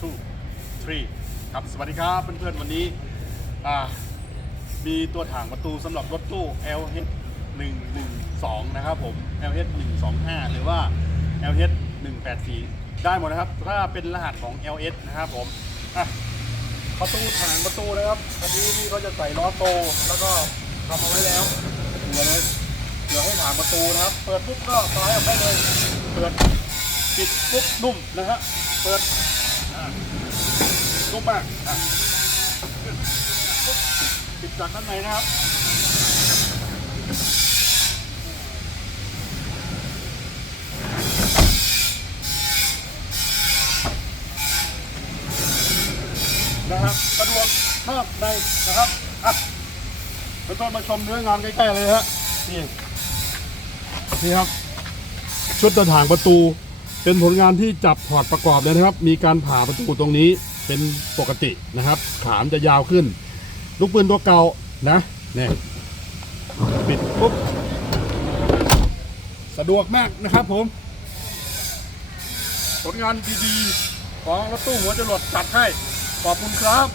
two three ครับ สวัสดีครับเพื่อนๆ วันนี้มีตัวถังประตูสำหรับรถตู้ LH 112 นะครับผม LH 125 หรือว่า LH 184 ได้หมดนะครับ ถ้าเป็นรหัสของ LS นะครับผมประตูถังประตูนะครับ อันนี้พี่ก็จะใส่ล้อโต แล้วก็ทำเอาไว้แล้วเหลือเลยเหลือให้ถางประตูนะครับ เปิดปุ๊บก็สไลด์ออกได้เลย เปิดปิดปุ๊บนุ่มนะฮะ เปิด อ่านุ่มมากปิดจากด้านในนะครับนะครับสะดวกมากในนะครับอะเพื่อนมาชมเนื้องานใกล้ๆเลยฮะนี่นี่ครับชุดตะถางประตู เป็นผลงานที่จับถอดประกอบเลยนะครับ มีการผ่าประตูตรงนี้เป็นปกตินะครับ ขามจะยาวขึ้น ลูกปืนตัวเก่านะเนี่ยปิดปุ๊บสะดวกมากนะครับผม ผลงานดีๆ ของรถตู้หัวจรวดจัดให้ ขอบคุณครับ